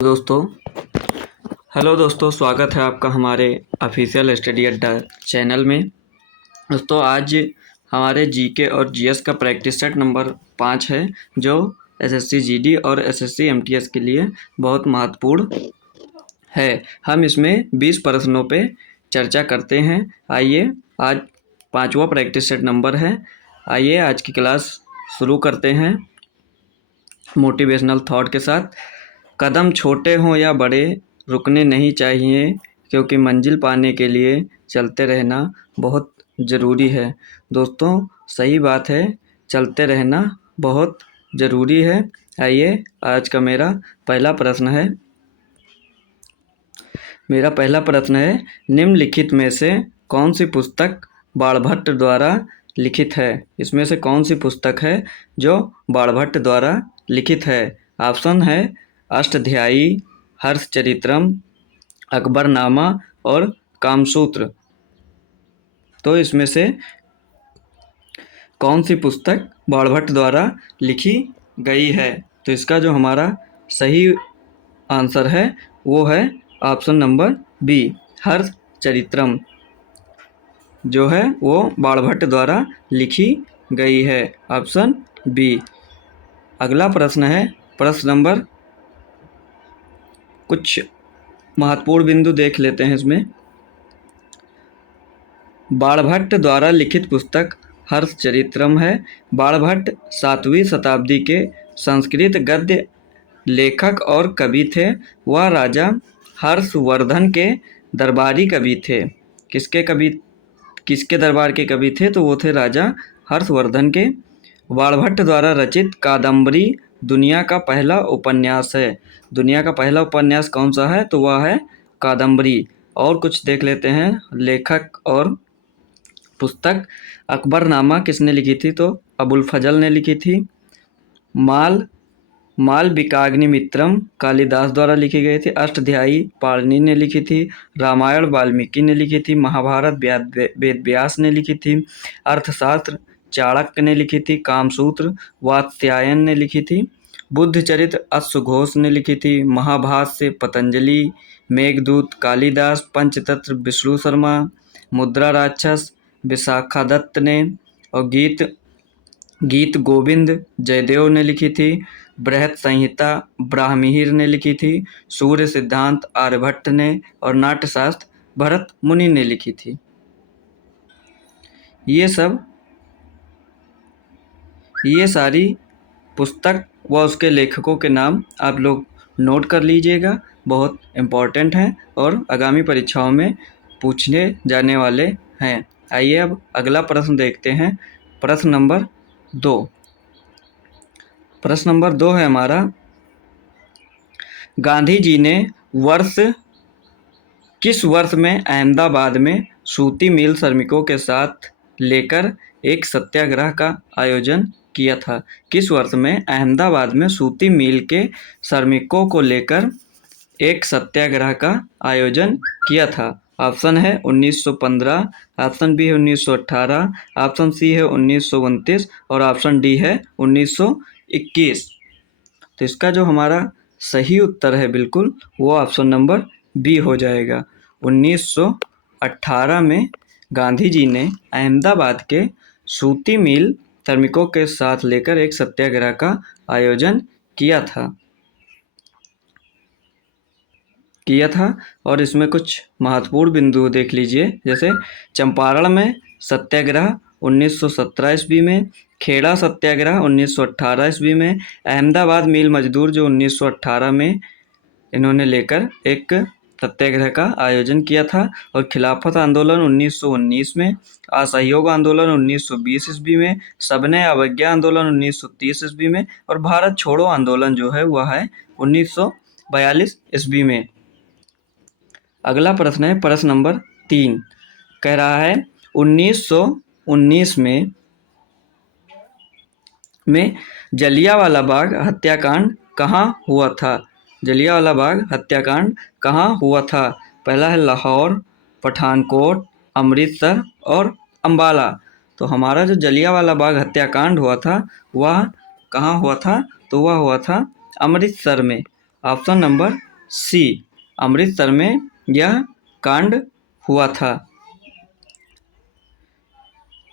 दोस्तों हेलो दोस्तों, स्वागत है आपका हमारे ऑफिशियल स्टडी अड्डा चैनल में। दोस्तों आज हमारे जीके और जीएस का प्रैक्टिस सेट नंबर 5 है, जो एसएससी जीडी और एसएससी एमटीएस के लिए बहुत महत्वपूर्ण है। हम इसमें 20 प्रश्नों पे चर्चा करते हैं। आइए, आज 5वां प्रैक्टिस सेट नंबर है। आइए आज की क्लास शुरू करते हैं मोटिवेशनल थॉट के साथ। कदम छोटे हों या बड़े, रुकने नहीं चाहिए, क्योंकि मंजिल पाने के लिए चलते रहना बहुत ज़रूरी है। दोस्तों सही बात है, चलते रहना बहुत ज़रूरी है। आइए, आज का मेरा पहला प्रश्न है। निम्नलिखित में से कौन सी पुस्तक बाणभट्ट द्वारा लिखित है? इसमें से कौन सी पुस्तक है जो बाणभट्ट द्वारा लिखित है? ऑप्शन है अष्टध्यायी, हर्षचरित्रम, अकबरनामा और कामसूत्र। तो इसमें से कौन सी पुस्तक बाणभट्ट द्वारा लिखी गई है? तो इसका जो हमारा सही आंसर है वो है ऑप्शन नंबर बी, हर्षचरित्रम, जो है वो बाणभट्ट द्वारा लिखी गई है। Option B. अगला प्रश्न है, प्रश्न नंबर, कुछ महत्वपूर्ण बिंदु देख लेते हैं इसमें। बाणभट्ट द्वारा लिखित पुस्तक हर्षचरित्रम है। बाणभट्ट 7वीं शताब्दी के संस्कृत गद्य लेखक और कवि थे। वह राजा हर्षवर्धन के दरबारी कवि थे। किसके दरबार के कवि थे? तो वो थे राजा हर्षवर्धन के। बाणभट्ट द्वारा रचित कादम्बरी दुनिया का पहला उपन्यास है। दुनिया का पहला उपन्यास कौन सा है? तो वह है कादम्बरी। और कुछ देख लेते हैं लेखक और पुस्तक। अकबरनामा किसने लिखी थी? तो अबुल फजल ने लिखी थी। मालविकाग्निमित्रम कालिदास द्वारा लिखी गई थी। अष्टध्यायी पाणिनि ने लिखी थी। रामायण वाल्मीकि ने लिखी थी। महाभारत वेदव्यास ने लिखी थी। अर्थशास्त्र चाणक्य ने लिखी थी। कामसूत्र वात्स्यायन ने लिखी थी। बुद्धचरित्र अश्वघोष ने लिखी थी। महाभाष्य पतंजलि। मेघदूत कालिदास। पंचतंत्र विष्णु शर्मा। मुद्रा राक्षस विशाखादत्त ने। और गीत गोविंद जयदेव ने लिखी थी। बृहत संहिता ब्राह्मणिर ने लिखी थी। सूर्य सिद्धांत आर्यभट्ट ने। और नाट्यशास्त्र भरत मुनि ने लिखी थी। ये सारी पुस्तक व उसके लेखकों के नाम आप लोग नोट कर लीजिएगा, बहुत इम्पोर्टेंट हैं और आगामी परीक्षाओं में पूछने जाने वाले हैं। आइए अब अगला प्रश्न देखते हैं। प्रश्न नंबर 2 है हमारा, गांधी जी ने किस वर्ष में अहमदाबाद में सूती मिल श्रमिकों के साथ लेकर एक सत्याग्रह का आयोजन किया था? किस वर्ष में अहमदाबाद में सूती मिल के श्रमिकों को लेकर एक सत्याग्रह का आयोजन किया था? ऑप्शन है 1915, ऑप्शन बी है 1918, ऑप्शन सी है 1929 और ऑप्शन डी है 1921। तो इसका जो हमारा सही उत्तर है बिल्कुल वो ऑप्शन नंबर बी हो जाएगा। 1918 में गांधी जी ने अहमदाबाद के सूती मिल श्रमिकों के साथ लेकर एक सत्याग्रह का आयोजन किया था। और इसमें कुछ महत्वपूर्ण बिंदु देख लीजिए, जैसे चंपारण में सत्याग्रह 1917 ईस्वी में, खेड़ा सत्याग्रह 1918 ईस्वी में, अहमदाबाद मिल मजदूर जो 1918 में इन्होंने लेकर एक सत्याग्रह का आयोजन किया था, और खिलाफत आंदोलन 1919 में, असहयोग आंदोलन 1920 ईस्वी में, सबने अवज्ञा आंदोलन 1930 ईस्वी में, और भारत छोड़ो आंदोलन जो है वह है 1942 ईस्वी में। अगला प्रश्न है प्रश्न नंबर 3, कह रहा है 1919 में जलियांवाला बाग हत्याकांड कहाँ हुआ था? जलियांवाला बाग हत्याकांड कहाँ हुआ था? पहला है लाहौर, पठानकोट, अमृतसर और अम्बाला। तो हमारा जो जलियांवाला बाग हत्याकांड हुआ था वह कहाँ हुआ था? तो वह हुआ था अमृतसर में। ऑप्शन नंबर सी, अमृतसर में यह कांड हुआ था।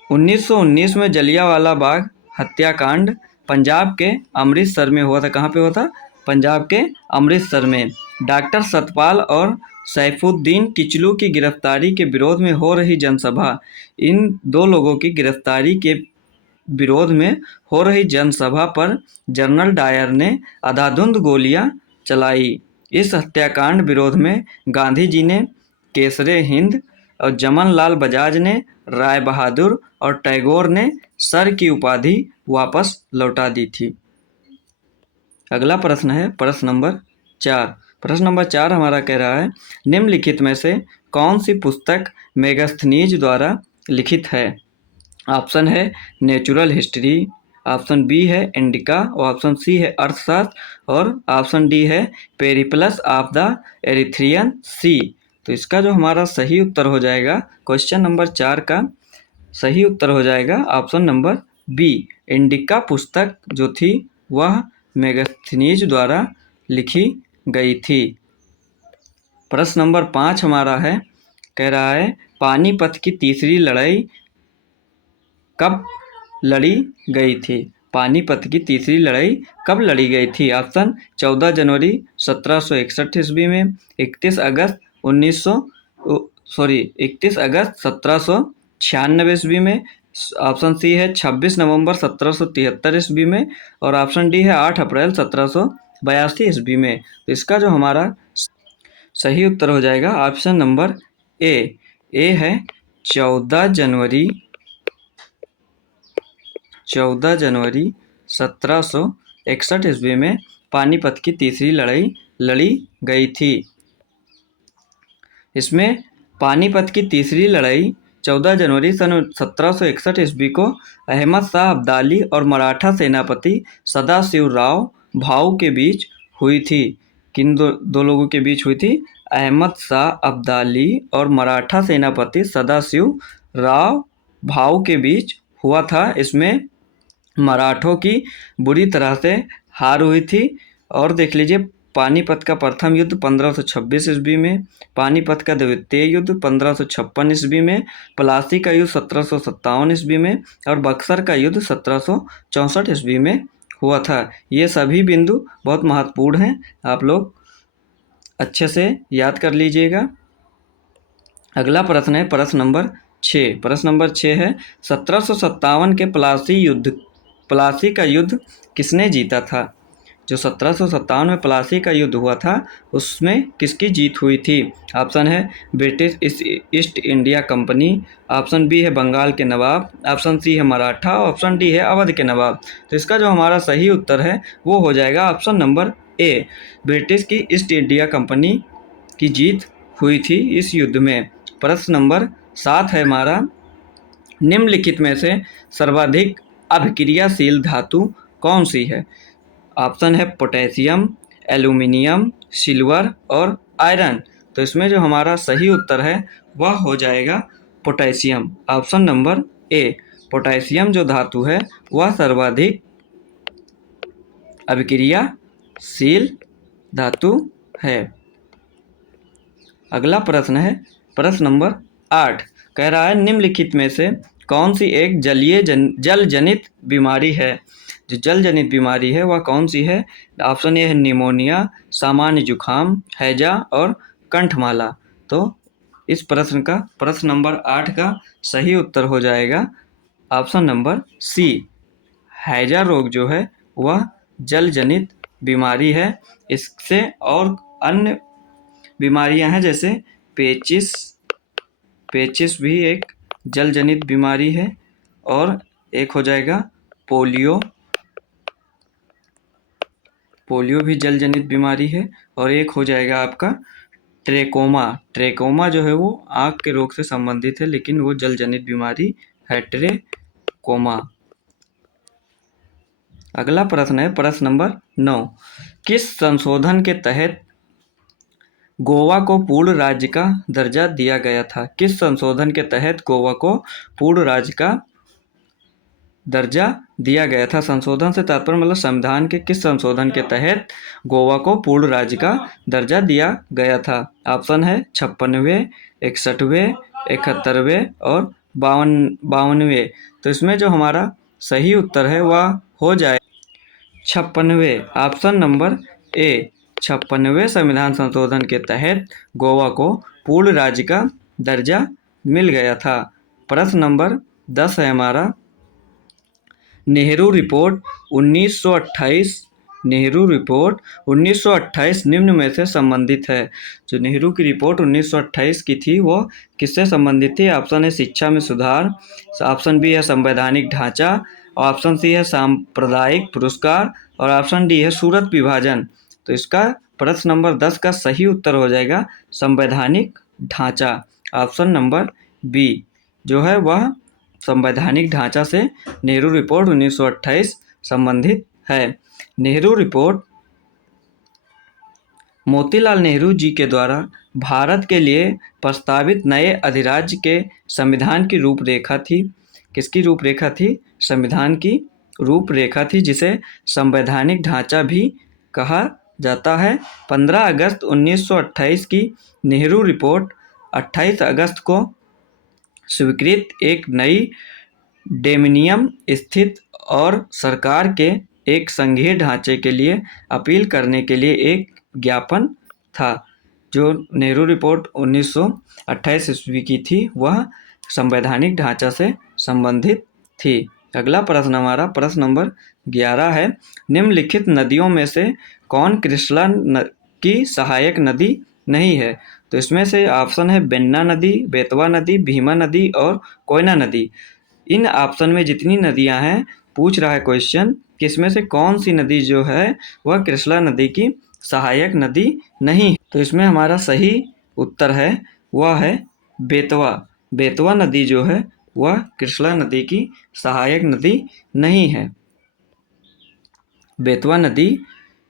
1919 में जलियांवाला बाग हत्याकांड पंजाब के अमृतसर में हुआ था। कहाँ पे हुआ था? पंजाब के अमृतसर में। डॉक्टर सतपाल और सैफुद्दीन किचलू की गिरफ्तारी के विरोध में हो रही जनसभा। इन दो लोगों की गिरफ्तारी के विरोध में हो रही जनसभा पर जनरल डायर ने अंधाधुंध गोलियां चलाई। इस हत्याकांड विरोध में गांधी जी ने केसरे हिंद और जमन लाल बजाज ने राय बहादुर और टैगोर ने सर की उपाधि वापस लौटा दी थी। अगला प्रश्न है प्रश्न नंबर 4। प्रश्न नंबर 4 हमारा कह रहा है, निम्नलिखित में से कौन सी पुस्तक मेगास्थनीज द्वारा लिखित है? ऑप्शन है नेचुरल हिस्ट्री, ऑप्शन बी है इंडिका और ऑप्शन सी है अर्थशास्त्र और ऑप्शन डी है पेरिप्लस ऑफ द एरिथ्रियन सी। तो इसका जो हमारा सही उत्तर हो जाएगा क्वेश्चन नंबर 4 का सही उत्तर हो जाएगा ऑप्शन नंबर बी। इंडिका पुस्तक जो थी वह मेगास्थनीज द्वारा लिखी गई थी। प्रश्न नंबर 5 हमारा है, कह रहा है पानीपत की तीसरी लड़ाई कब लड़ी गई थी? पानीपत की तीसरी लड़ाई कब लड़ी गई थी? ऑप्शन 14 जनवरी 1761 ईस्वी में, 31 अगस्त 1796 ईस्वी में, ऑप्शन सी है 26 नवंबर 1773 ईस्वी में और ऑप्शन डी है 8 अप्रैल 1782 ईस्वी में। तो इसका जो हमारा सही उत्तर हो जाएगा ऑप्शन नंबर ए। ए है 14 जनवरी 1761 ईस्वी में पानीपत की तीसरी लड़ाई लड़ी गई थी। इसमें पानीपत की तीसरी लड़ाई 14 जनवरी सन 1761 ईस्वी को अहमद शाह अब्दाली और मराठा सेनापति सदाशिवराव भाऊ के बीच हुई थी। किन दो लोगों के बीच हुई थी? अहमद शाह अब्दाली और मराठा सेनापति सदाशिवराव भाऊ के बीच हुआ था। इसमें मराठों की बुरी तरह से हार हुई थी। और देख लीजिए पानीपत का प्रथम युद्ध 1526 ईस्वी में, पानीपत का द्वितीय युद्ध 1556 ईस्वी में, प्लासी का युद्ध 1757 ईस्वी में और बक्सर का युद्ध 1764 ईस्वी में हुआ था। ये सभी बिंदु बहुत महत्वपूर्ण हैं, आप लोग अच्छे से याद कर लीजिएगा। अगला प्रश्न है प्रश्न नंबर 6। प्रश्न नंबर 6 है 1757 के प्लासी का युद्ध किसने जीता था? जो 1757 में प्लासी का युद्ध हुआ था उसमें किसकी जीत हुई थी? ऑप्शन है British East India company, option B है बंगाल के नवाब, ऑप्शन सी है मराठा, ऑप्शन डी है अवध के नवाब। तो इसका जो हमारा सही उत्तर है वो हो जाएगा ऑप्शन नंबर ए। ब्रिटिश की ईस्ट इंडिया कंपनी की जीत हुई थी इस युद्ध में। प्रश्न नंबर 7 है हमारा, निम्नलिखित में से सर्वाधिक अभिक्रियाशील धातु कौन सी है? ऑप्शन है पोटेशियम, एल्यूमिनियम, सिल्वर और आयरन। तो इसमें जो हमारा सही उत्तर है वह हो जाएगा potassium, option number A. Potassium जो धातु है वह सर्वाधिक अभिक्रियाशील धातु है। अगला प्रश्न है प्रश्न नंबर 8। कह रहा है निम्नलिखित में से कौन सी एक जल जनित बीमारी है? जो जल जनित बीमारी है वह कौन सी है? ऑप्शन ए है निमोनिया, सामान्य जुखाम, हैजा और कंठमाला। तो इस प्रश्न का प्रश्न नंबर 8 का सही उत्तर हो जाएगा ऑप्शन नंबर सी। हैजा रोग जो है वह जल जनित बीमारी है। इससे और अन्य बीमारियां हैं जैसे पेचिस भी एक जल जनित बीमारी है और एक हो जाएगा पोलियो भी जल जनित बीमारी है और एक हो जाएगा आपका ट्रेकोमा जो है वो आँख के रोग से संबंधित है लेकिन वो जल जनित बीमारी है, ट्रेकोमा। अगला प्रश्न है प्रश्न नंबर 9। किस संशोधन के तहत गोवा को पूर्ण राज्य का दर्जा दिया गया था? किस संशोधन के तहत गोवा को पूर्ण राज्य का दर्जा दिया गया था। संशोधन से तात्पर्य मतलब संविधान के किस संशोधन के तहत गोवा को पूर्ण राज्य का दर्जा दिया गया था? ऑप्शन है 56वें, 61वें, 71वें और 52वें। तो इसमें जो हमारा सही उत्तर है वह हो जाए 56वें। ऑप्शन नंबर ए 56वें संविधान संशोधन के तहत गोवा को पूर्ण राज्य का दर्जा मिल गया था। प्रश्न नंबर 10 है हमारा, नेहरू रिपोर्ट 1928, नेहरू रिपोर्ट 1928 निम्न में से संबंधित है। जो नेहरू की रिपोर्ट 1928 की थी वो किससे संबंधित थी? ऑप्शन है शिक्षा में सुधार, ऑप्शन बी है संवैधानिक ढांचा, ऑप्शन सी है सांप्रदायिक पुरस्कार और ऑप्शन डी है सूरत विभाजन। तो इसका प्रश्न नंबर 10 का सही उत्तर हो जाएगा संवैधानिक ढांचा। ऑप्शन नंबर बी जो है वह संवैधानिक ढांचा से नेहरू रिपोर्ट 1928 संबंधित है। नेहरू रिपोर्ट मोतीलाल नेहरू जी के द्वारा भारत के लिए प्रस्तावित नए अधिराज्य के संविधान की रूपरेखा थी। किसकी रूपरेखा थी? संविधान की रूपरेखा थी, जिसे संवैधानिक ढांचा भी कहा जाता है। 15 अगस्त 1928 की नेहरू रिपोर्ट 28 अगस्त को स्वीकृत एक नई डोमिनियन स्थित और सरकार के एक संघीय ढांचे के लिए अपील करने के लिए एक ज्ञापन था। जो नेहरू रिपोर्ट 1928 ईस्वी की थी वह संवैधानिक ढांचा से संबंधित थी। अगला प्रश्न हमारा प्रश्न नंबर 11 है, निम्नलिखित नदियों में से कौन कृष्णा की सहायक नदी नहीं है? तो इसमें से ऑप्शन है बेन्ना नदी, बेतवा नदी, भीमा नदी और कोयना नदी। इन ऑप्शन में जितनी नदियां हैं पूछ रहा है क्वेश्चन कि इसमें से कौन सी नदी जो है वह कृष्णा नदी की सहायक नदी नहीं। तो इसमें हमारा सही उत्तर है वह है बेतवा। बेतवा नदी जो है वह कृष्णा नदी की सहायक नदी नहीं है। बेतवा नदी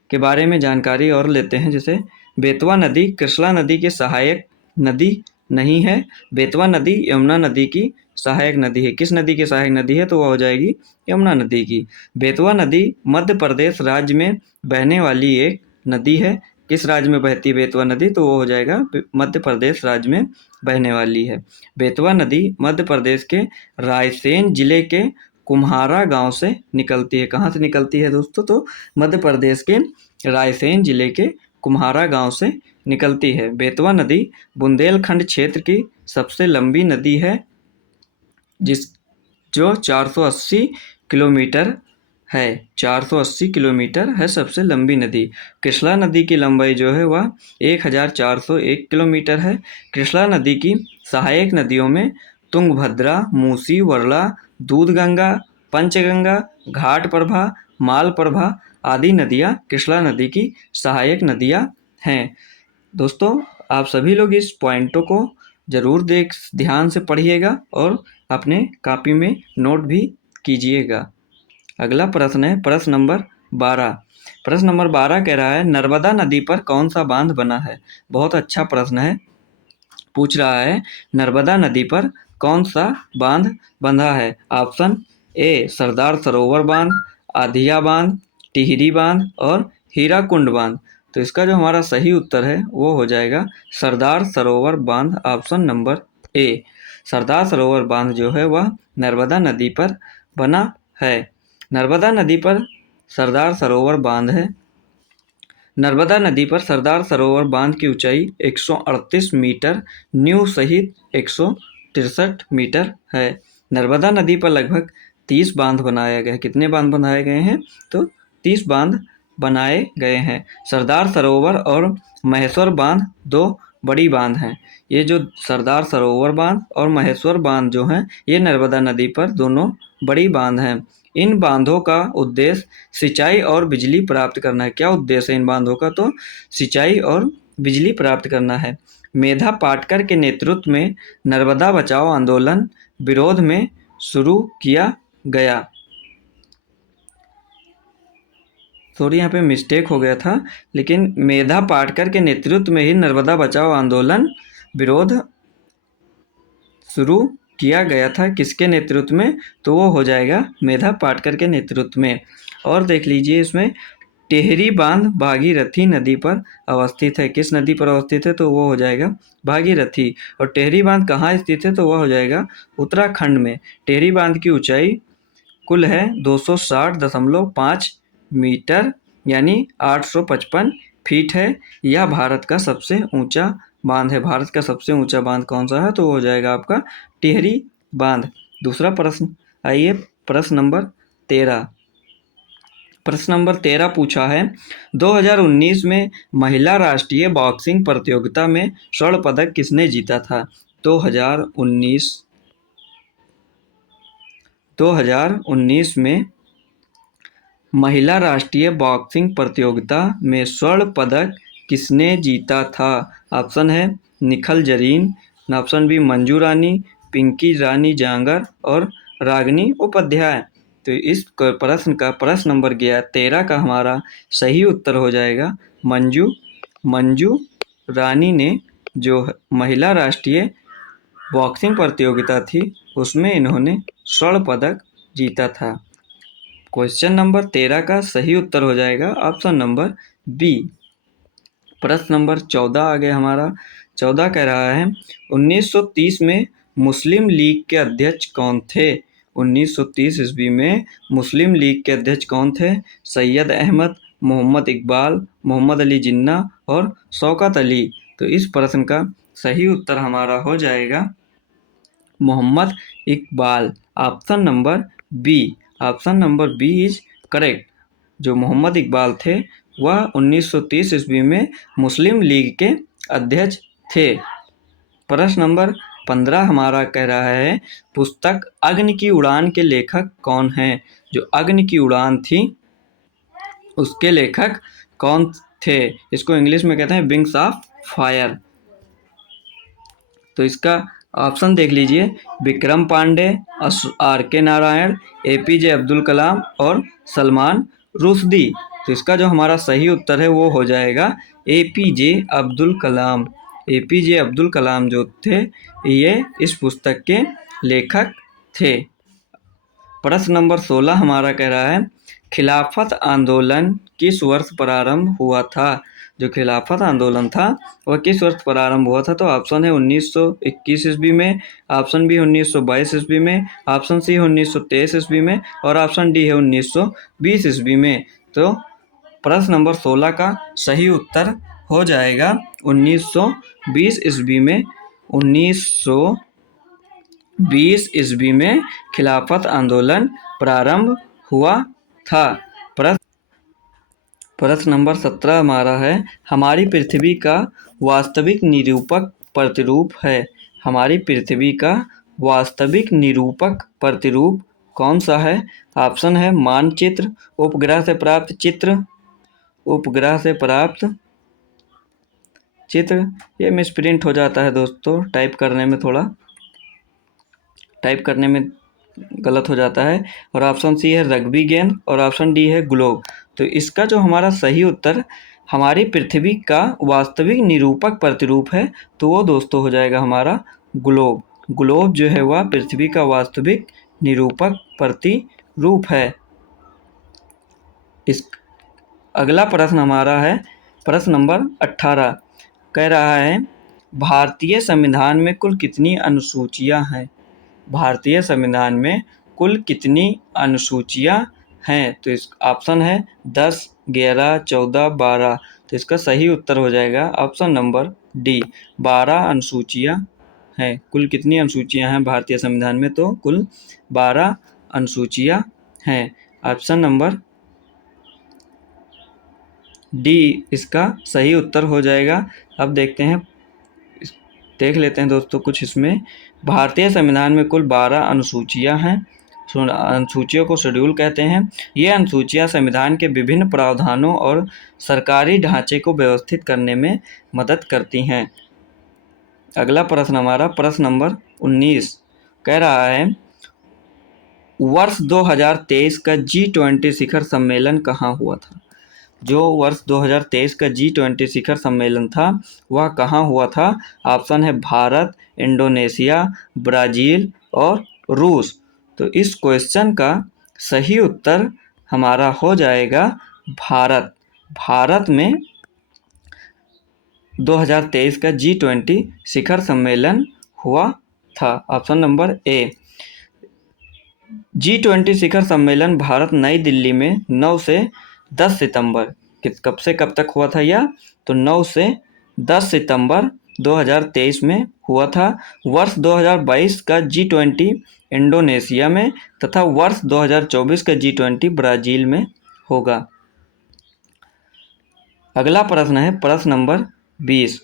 के बारे में जानकारी और लेते हैं। जैसे बेतवा नदी कृष्णा नदी की सहायक नदी नहीं है। बेतवा नदी यमुना नदी की सहायक नदी है। किस नदी की सहायक नदी है? तो वह हो जाएगी यमुना नदी की। बेतवा नदी मध्य प्रदेश राज्य में बहने वाली एक नदी है। किस राज्य में बहती है बेतवा नदी? तो वो हो जाएगा मध्य प्रदेश राज्य में बहने वाली है। बेतवा नदी मध्य प्रदेश के रायसेन जिले के कुम्हारा गांव से निकलती है। कहाँ से निकलती है दोस्तों? तो मध्य प्रदेश के रायसेन जिले के कुम्हारा गांव से निकलती है। बेतवा नदी बुंदेलखंड क्षेत्र की सबसे लंबी नदी है, जो 480 किलोमीटर है। 480 किलोमीटर है सबसे लंबी नदी। कृष्णा नदी की लंबाई जो है वह 1401 किलोमीटर है। कृष्णा नदी की सहायक नदियों में तुंगभद्रा, मूसी, वरला, दूधगंगा, पंचगंगा, घाट प्रभा, माल प्रभा आदि नदियाँ कृष्णा नदी की सहायक नदियाँ हैं। दोस्तों आप सभी लोग इस पॉइंटों को ज़रूर ध्यान से पढ़िएगा और अपने कॉपी में नोट भी कीजिएगा। अगला प्रश्न है प्रश्न नंबर 12। प्रश्न नंबर 12 कह रहा है नर्मदा नदी पर कौन सा बांध बना है? बहुत अच्छा प्रश्न है। पूछ रहा है नर्मदा नदी पर कौन सा बांध बंधा है? ऑप्शन ए सरदार सरोवर बांध, आधिया बांध, टिहरी बांध और हीराकुंड बांध। तो इसका जो हमारा सही उत्तर है वो हो जाएगा सरदार सरोवर बांध। Option number A Sardar Sarovar बांध जो है वह नर्मदा नदी पर बना है। नर्मदा नदी पर सरदार सरोवर बांध है। नर्मदा नदी पर सरदार सरोवर बांध की ऊंचाई 138 मीटर, नींव सहित 163 मीटर है। नर्मदा नदी पर लगभग 30 बांध बनाए गए। कितने बांध बनाए गए हैं? तो 30 बांध बनाए गए हैं। सरदार सरोवर और महेश्वर बांध दो बड़ी बांध हैं। ये जो सरदार सरोवर बांध और महेश्वर बांध जो हैं ये नर्मदा नदी पर दोनों बड़ी बांध हैं। इन बांधों का उद्देश्य सिंचाई और बिजली प्राप्त करना है। क्या उद्देश्य है इन बांधों का? तो सिंचाई और बिजली प्राप्त करना है। मेधा पाटकर के नेतृत्व में नर्मदा बचाओ आंदोलन विरोध में शुरू किया गया। सॉरी यहाँ पे मिस्टेक हो गया था, लेकिन मेधा पाटकर के नेतृत्व में ही नर्मदा बचाओ आंदोलन विरोध शुरू किया गया था किसके नेतृत्व में, तो वो हो जाएगा मेधा पाटकर के नेतृत्व में। और देख लीजिए इसमें टिहरी बांध भागीरथी नदी पर अवस्थित है। किस नदी पर अवस्थित है, तो वो हो जाएगा भागीरथी। और टिहरी बांध कहाँ स्थित है, तो वह हो जाएगा उत्तराखंड में। टिहरी बांध की ऊंचाई कुल है 260.5 मीटर यानी 855 फीट है। यह भारत का सबसे ऊंचा बांध है। भारत का सबसे ऊंचा बांध कौन सा है, तो वो हो जाएगा आपका टिहरी बांध। दूसरा प्रश्न, आइए प्रश्न नंबर 13। प्रश्न नंबर 13 पूछा है 2019 में महिला राष्ट्रीय बॉक्सिंग प्रतियोगिता में स्वर्ण पदक किसने जीता था। 2019 में महिला राष्ट्रीय बॉक्सिंग प्रतियोगिता में स्वर्ण पदक किसने जीता था। ऑप्शन है निखिल जरीन, ऑप्शन बी मंजू रानी, पिंकी रानी जांगर और रागिनी उपाध्याय। तो इस प्रश्न का प्रश्न नंबर 13 का हमारा सही उत्तर हो जाएगा मंजू रानी ने जो महिला राष्ट्रीय बॉक्सिंग प्रतियोगिता थी उसमें इन्होंने स्वर्ण पदक जीता था। क्वेश्चन नंबर 13 का सही उत्तर हो जाएगा ऑप्शन नंबर बी। प्रश्न नंबर 14 आ गया हमारा। 14 कह रहा है 1930 में मुस्लिम लीग के अध्यक्ष कौन थे। 1930 ईस्वी में मुस्लिम लीग के अध्यक्ष कौन थे। सैयद अहमद, मोहम्मद इकबाल, मोहम्मद अली जिन्ना और शौकत अली। तो इस प्रश्न का सही उत्तर हमारा हो जाएगा Mohammad Iqbal. Option number B, option number B is correct. जो मोहम्मद इकबाल थे वह 1930 ईस्वी में मुस्लिम लीग के अध्यक्ष थे। प्रश्न नंबर 15 हमारा कह रहा है पुस्तक अग्नि की उड़ान के लेखक कौन हैं। जो अग्नि की उड़ान थी उसके लेखक कौन थे। इसको इंग्लिश में कहते हैं विंग्स ऑफ फायर। तो इसका ऑप्शन देख लीजिए विक्रम पांडे, आर के नारायण, एपीजे अब्दुल कलाम और सलमान रुश्दी। तो इसका जो हमारा सही उत्तर है वो हो जाएगा एपीजे अब्दुल कलाम। एपीजे अब्दुल कलाम जो थे ये इस पुस्तक के लेखक थे। प्रश्न नंबर 16 हमारा कह रहा है खिलाफत आंदोलन किस वर्ष प्रारंभ हुआ था। जो खिलाफत आंदोलन था वह किस वर्ष प्रारंभ हुआ था। तो ऑप्शन है 1921 ईस्वी में, ऑप्शन बी 1922 ईस्वी में, ऑप्शन सी 1923 ईस्वी में और ऑप्शन डी है 1920 ईस्वी में। तो प्रश्न नंबर 16 का सही उत्तर हो जाएगा 1920 ईस्वी में। 1920 ईस्वी में खिलाफत आंदोलन प्रारंभ हुआ था। प्रश्न नंबर 17 हमारा है हमारी पृथ्वी का वास्तविक निरूपक प्रतिरूप है। हमारी पृथ्वी का वास्तविक निरूपक प्रतिरूप कौन सा है। ऑप्शन है मानचित्र, उपग्रह से प्राप्त चित्र, उपग्रह से प्राप्त चित्र। ये मिसप्रिंट हो जाता है दोस्तों, टाइप करने में गलत हो जाता है। और ऑप्शन सी है रग्बी गेंद और ऑप्शन डी है ग्लोब। तो इसका जो हमारा सही उत्तर हमारी पृथ्वी का वास्तविक निरूपक प्रतिरूप है तो वो दोस्तों हो जाएगा हमारा ग्लोब। ग्लोब जो है वह पृथ्वी का वास्तविक निरूपक प्रतिरूप है। इस अगला प्रश्न हमारा है प्रश्न नंबर 18 कह रहा है भारतीय संविधान में कुल कितनी अनुसूचियां हैं। भारतीय संविधान में कुल कितनी अनुसूचियां हैं। तो इस ऑप्शन है 10, 11, 14, 12। तो इसका सही उत्तर हो जाएगा ऑप्शन नंबर डी 12 अनुसूचियां हैं। कुल कितनी अनुसूचियां हैं भारतीय संविधान में, तो कुल 12 अनुसूचियां हैं। ऑप्शन नंबर डी इसका सही उत्तर हो जाएगा। अब देख लेते हैं दोस्तों कुछ इसमें। भारतीय संविधान में कुल 12 अनुसूचियां हैं। अनुसूचियों को शेड्यूल कहते हैं। ये अनुसूचियां संविधान के विभिन्न प्रावधानों और सरकारी ढांचे को व्यवस्थित करने में मदद करती हैं। अगला प्रश्न हमारा प्रश्न नंबर 19 कह रहा है वर्ष 2023 का G20 शिखर सम्मेलन कहाँ हुआ था। जो वर्ष 2023 का G20 शिखर सम्मेलन था वह कहाँ हुआ था। ऑप्शन है भारत, इंडोनेशिया, ब्राज़ील और रूस। तो इस क्वेश्चन का सही उत्तर हमारा हो जाएगा भारत। भारत में 2023 का G20 शिखर सम्मेलन हुआ था। Option number A. G20 शिखर सम्मेलन भारत नई दिल्ली में 9 से 10 सितंबर कब से कब तक हुआ था यह? तो 9 से 10 सितंबर 2023 में हुआ था। वर्ष 2022 का G20 इंडोनेशिया में तथा वर्ष 2024 का G20 ब्राज़ील में होगा। अगला प्रश्न है प्रश्न नंबर 20।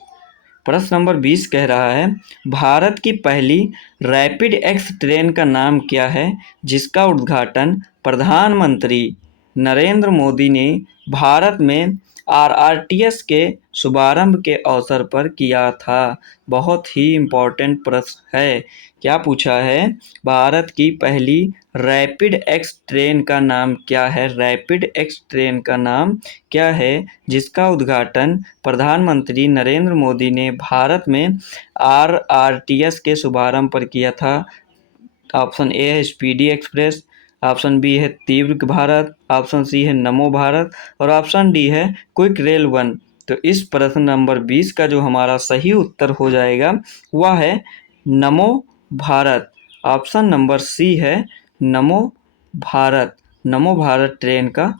प्रश्न नंबर 20 कह रहा है, भारत की पहली रैपिड एक्स ट्रेन का नाम क्या है जिसका उद्घाटन प्रधानमंत्री नरेंद्र मोदी ने भारत में आरआरटीएस के शुभारंभ के अवसर पर किया था? बहुत ही इम्पोर्टेंट प्रश्न है। क्या पूछा है? भारत की पहली रैपिड एक्स ट्रेन का नाम क्या है? रैपिड एक्स ट्रेन का नाम क्या है जिसका उद्घाटन प्रधानमंत्री नरेंद्र मोदी ने भारत में आरआरटीएस के शुभारंभ पर किया था? ऑप्शन ए है स्पीडी एक्सप्रेस, ऑप्शन बी है तीव्र भारत, ऑप्शन सी है नमो भारत और ऑप्शन डी है क्विक रेल 1। तो इस प्रश्न नंबर 20 का जो हमारा सही उत्तर हो जाएगा वह है नमो भारत। ऑप्शन नंबर सी है नमो भारत। नमो भारत ट्रेन का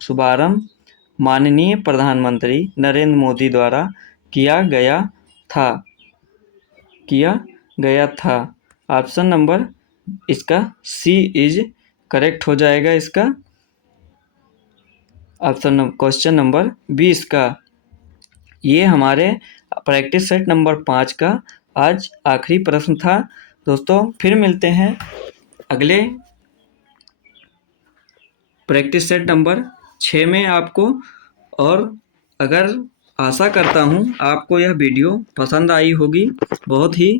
शुभारंभ माननीय प्रधानमंत्री नरेंद्र मोदी द्वारा किया गया था। ऑप्शन नंबर इसका सी इज करेक्ट हो जाएगा। इसका ऑप्शन क्वेश्चन नंबर 20 का ये हमारे प्रैक्टिस सेट नंबर 5 का आज आखिरी प्रश्न था। दोस्तों फिर मिलते हैं अगले प्रैक्टिस सेट नंबर 6 में आपको। और अगर आशा करता हूँ आपको यह वीडियो पसंद आई होगी। बहुत ही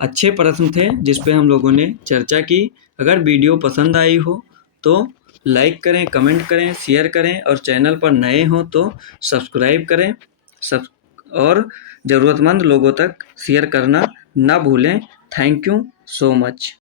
अच्छे प्रश्न थे जिस पे हम लोगों ने चर्चा की। अगर वीडियो पसंद आई हो तो लाइक करें, कमेंट करें, शेयर करें और चैनल पर नए हों तो सब्सक्राइब करें। और ज़रूरतमंद लोगों तक शेयर करना ना भूलें। Thank you so much.